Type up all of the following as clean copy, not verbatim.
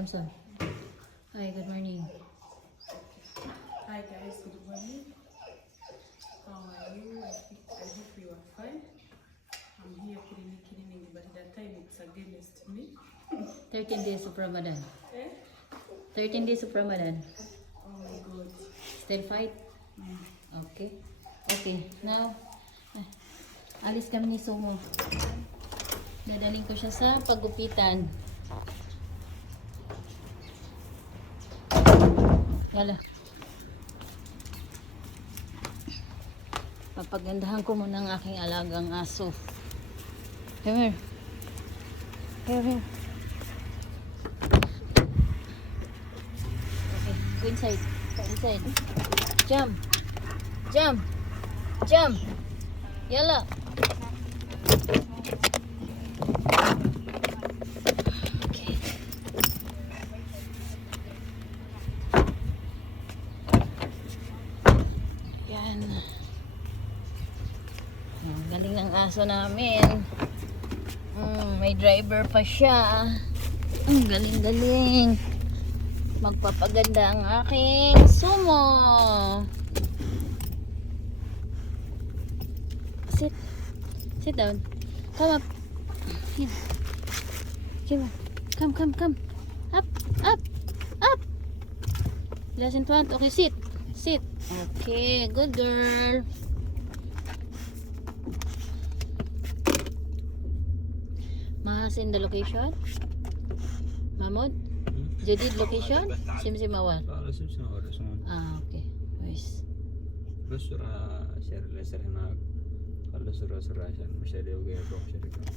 Samson. Hi, good morning. Hi guys, good morning. How are you? I hope you are fine. I'm here cleaning, but that time it's against me. 13 days of Ramadan. Eh? 13 days of Ramadan. Oh my God. Still fight? Okay. Okay, now, alis kami ni Sumo. Dadaling ko siya sa pagupitan. Yala. Papagandahan ko muna ang aking alagang aso. Come here. Come here. Okay, go inside. Go inside. Jump. Jump. Jump. Yala. Okay. Yan. Oh, galing ng aso namin. May driver pa siya. Ang galing-galing. Magpapaganda ang aking Sumo. Sit. Sit down. Come up. Here. Come on. Come, come, come. Up, up, up. Last in front. Okay, sit. Sit. Okay, good girl. Mahas in the location? Mahmud? Jadid location? Simsim awal. Ah, okay. Nice.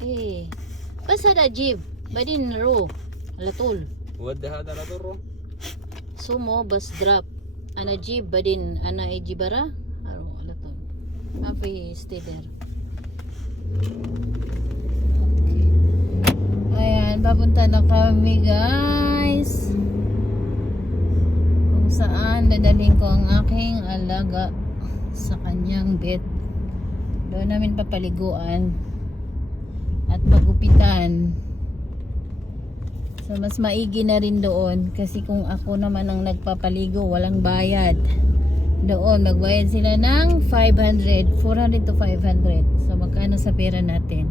Eh, بس هذا جيب بعدين رو على طول. ودي هذا على طول. سومو بس دراب. أنا جيب بعدين أنا أجي برا أروح على طول. ما في stay there. Ayan, papunta na kami guys. Kung saan dadalhin ko ang aking alaga sa kanyang bed. Doon namin papaliguan at pagupitan. So mas maigi na rin doon kasi kung ako naman ang nagpapaligo, walang bayad. Doon magbayad sila ng 500, 400 to 500. So magkano sa pera natin?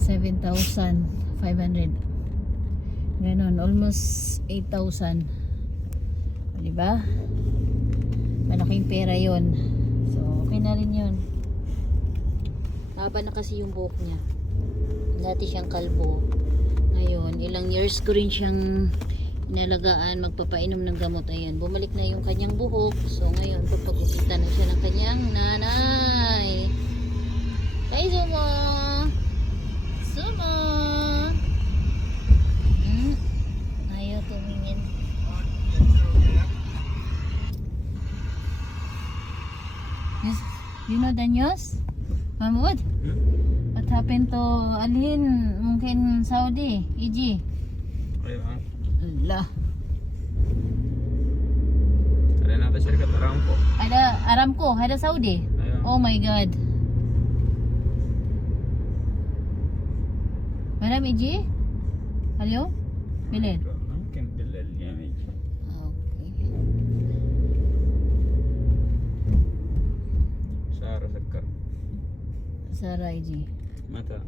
7,500. Ganon, almost 8,000. Diba? Malaking pera yon. So okay na rin yun. Haba na kasi yung buhok niya. Dati siyang kalbo. Ngayon, ilang years ko rin siyang inalagaan, magpapainom ng gamot. Ayan, bumalik na yung kanyang buhok. So ngayon, papagupitan na siya ng kanyang nanay. Hi, Sumo! Sumo! Ayaw tumingin. You know the news? Mahmud? What happened to Alin? Mungkin Saudi? Iji? Ayun. Allah. Ada nata syarikat Aramco. Ada Aramco? Ada Saudi? Ayun. Oh my God. Madam Iji? Hello? Bilin? ممكن بالأيام يجي. Okay. سارة سكر. Sarah Iji. متى؟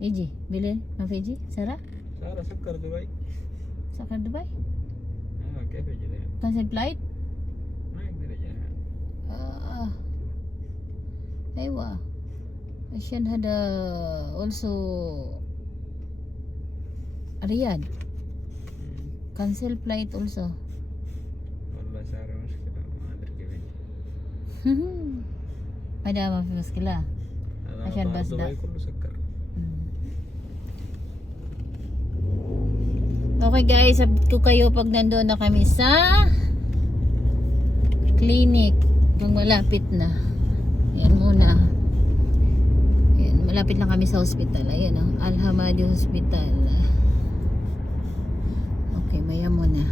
Iji? Bilin? Maaf Iji? Sarah? سارة سكر دبي. Sakar Dubai? كيف يجي له؟ Cancel flight? ما يقدر يجي. أيوة عشان هذا also Riyadh cancel flight also. والله سارة مشكلة ما أدري كيف يجي. Ada ما في مشكلة. عشان مطار بس ده. دبي كله سكر. Okay guys, update ko kayo pag nandoon na kami sa clinic. Kung malapit na. Yan muna. Yan, malapit lang kami sa hospital. Ayan o, Al-Hamadi Hospital. Okay, maya muna.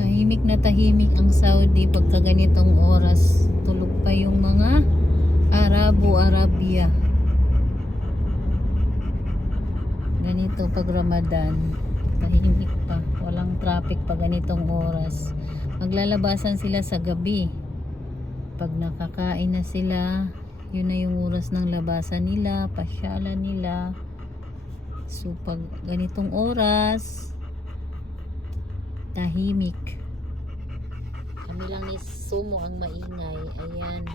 Tahimik na tahimik ang Saudi pagka ganitong oras. Tulog pa yung mga Arabo-Arabia. ganito pag Ramadan, tahimik pa, walang traffic pa ganitong oras. Maglalabasan sila sa gabi. Pag nakakain na sila, yun na yung oras ng labasan nila, pasyalan nila. So pag ganitong oras, tahimik. Kami lang ni Sumo ang maingay. Ayan.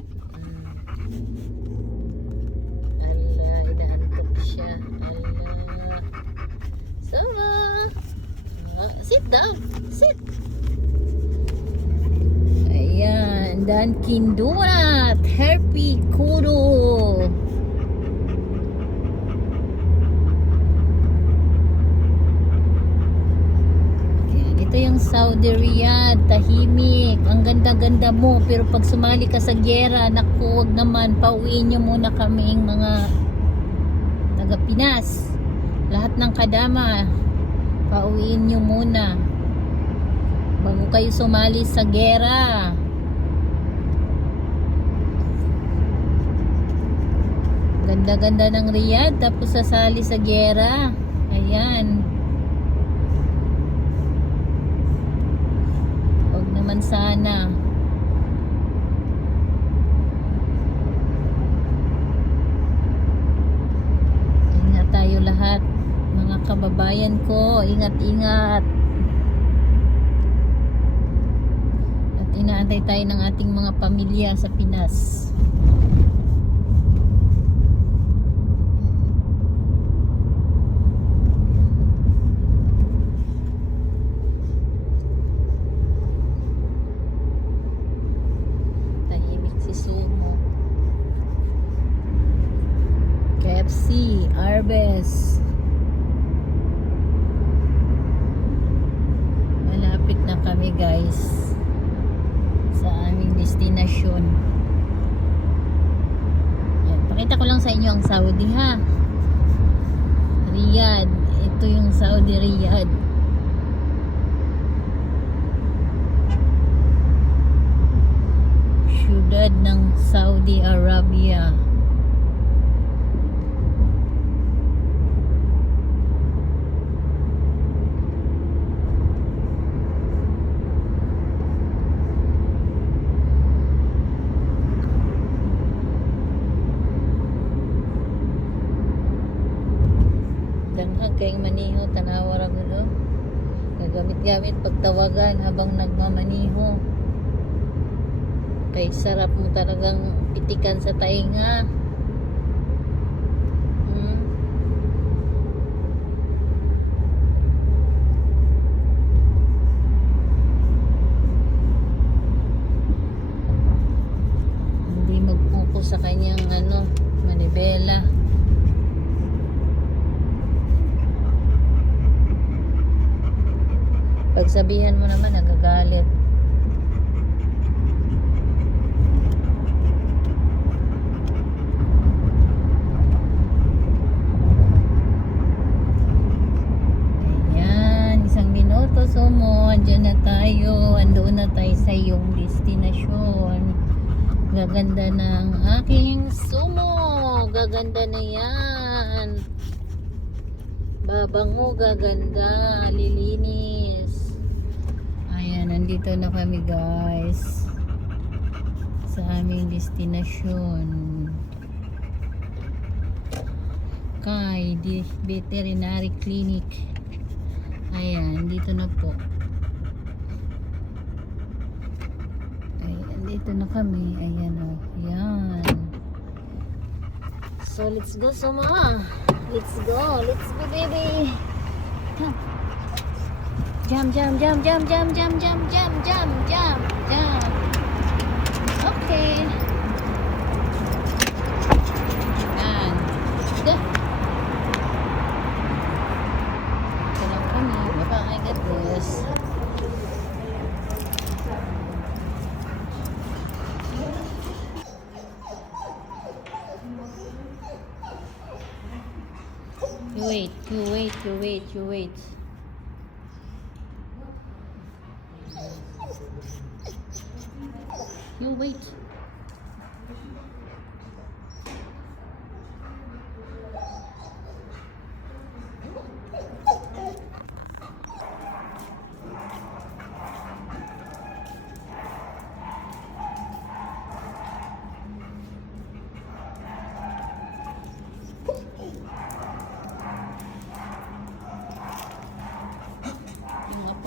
Ala, inaantok siya. Ala. Sumo! Sit down. Sit. Ayan. Dunkin Donut. Happy Kudo. Ito yung Saudi Riyadh, tahimik, ang ganda-ganda mo, pero pag sumali ka sa giyera, naku, wag naman, pauwiin nyo muna kaming mga taga Pinas, lahat ng kadama, pauwiin nyo muna bago kayo sumali sa giyera. Ganda-ganda ng Riyadh, tapos sasali sa giyera. Ayan. Naman sana. Ingat tayo lahat, mga kababayan ko. Ingat-ingat. At inaantay tayo ng ating mga pamilya sa Pinas. KFC, Arbes. Malapit na kami guys sa aming destinasyon. Ayan, pakita ko lang sa inyo ang Saudi ha. Riyadh. Ito yung Saudi Riyadh. Syudad ng Saudi Arabia. Danghag kayong maniho, tanawa ra gulo. Gagamit-gamit pagtawagan habang nagmamaniho. Kay sarap mo talagang pitikan sa tainga. Hindi mag-focus sa kanyang manibela. Pagsabihan mo naman, nagagalit. Ayan, 1 minuto Sumo. Andyan na tayo. Andoon na tayo sa iyong destinasyon. Gaganda ng aking Sumo. Gaganda na yan. Babango, gaganda. Lilinis. Ayan, nandito na kami guys sa aming destinasyon, kay Veterinary Clinic. Ayan, dito na po. Ayan, dito na kami. Ayan o. Ayan. So, let's go Suma. Let's go. Let's go baby. Come. Jump, jump, jump, jump, jump, jump, jump, jump, jump, jump, jump. Okay. Yan. Go. Ito lang kami. Baka I got this. You wait, you wait, you wait, you wait. You wait.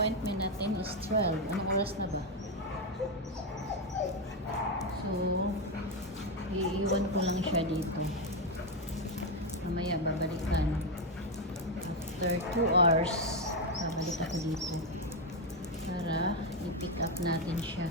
appointment natin is 12. Anong oras na ba? So, iiwan ko lang siya dito. Mamaya babalikan. After 2 hours, babalik ako dito. Para i-pick up natin siya.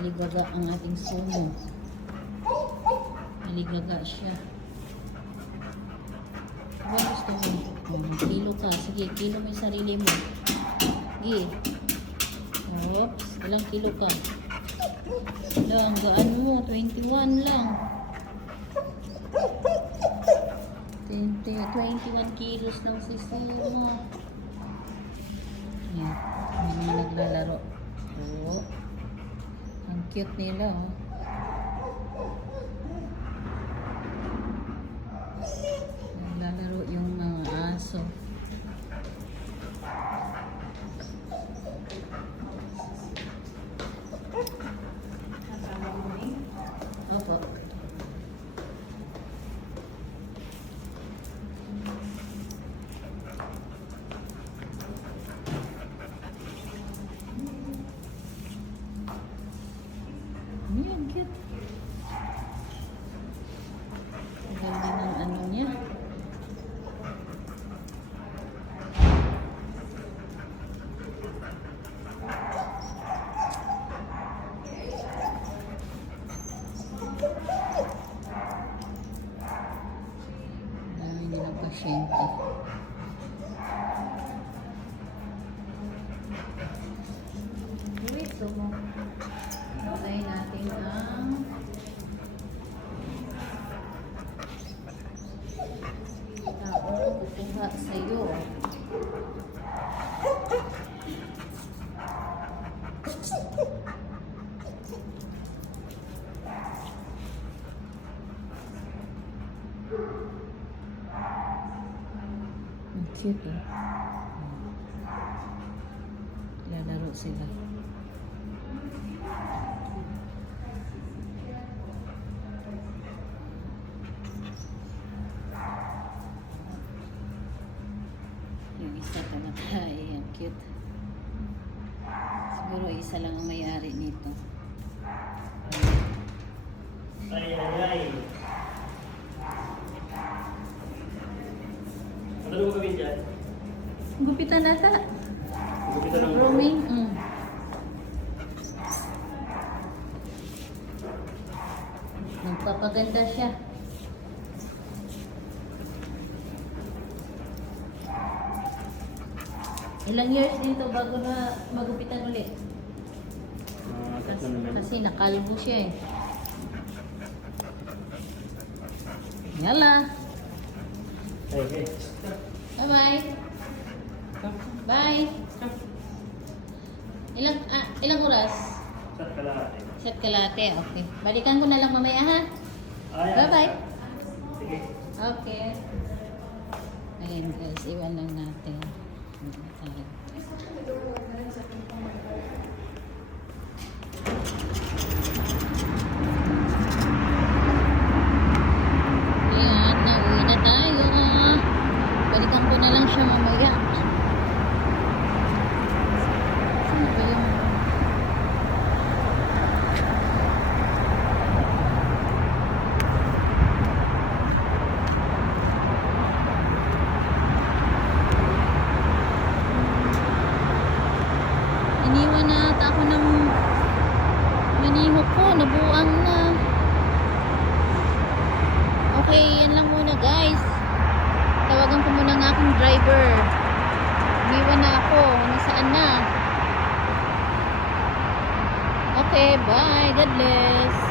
Naligaga ang ating sumo. Naligaga siya. Ano gusto mo? Kilo ka. Sige, kilo mo yung sarili mo. Sige. Oops. Ilang kilo ka? Lang, gaan mo. 21 lang. 21 kilos lang si Simo. Yan. May mga naglalaro. Oo. Ang cute nila, oh. Naglalaro yung mga aso. Opo. Yan, cute. Ang ganda ng ano niya. Dami nilang pasyente. Wait, so lagay natin ang tao kukuha sa'yo. Ang cute, eh. Lalaro sila. Yung isa pa na tayo. Ang cute. Siguro isa lang ang may-ari nito. Ay, ay, ay. Ano mo gawin dyan? Gupitan nata. Gupitan ng Grooming. Nagpapaganda siya. Ilang years din to bago na magupitan ulit? Kasi nakalbo siya eh. Yala. Ay, ay. Bye-bye. Bye. Ilang oras? Sat ka lahat eh. Set kalate. Okay. Balikan ko na lang mamaya, ha? Ay, Bye-bye. sige. Okay. Ayan guys, iwan lang natin. Tayo. Ayan, nauwi na tayo. Balikan ko na lang siya mamaya. Saan ba yung... Iniwan na ata ako ng manihok ko. Nabuang na. Okay, yan lang muna guys. Tawagan ko muna ng aking driver. Iniwan na ako. Nasaan na? Okay, bye. God bless.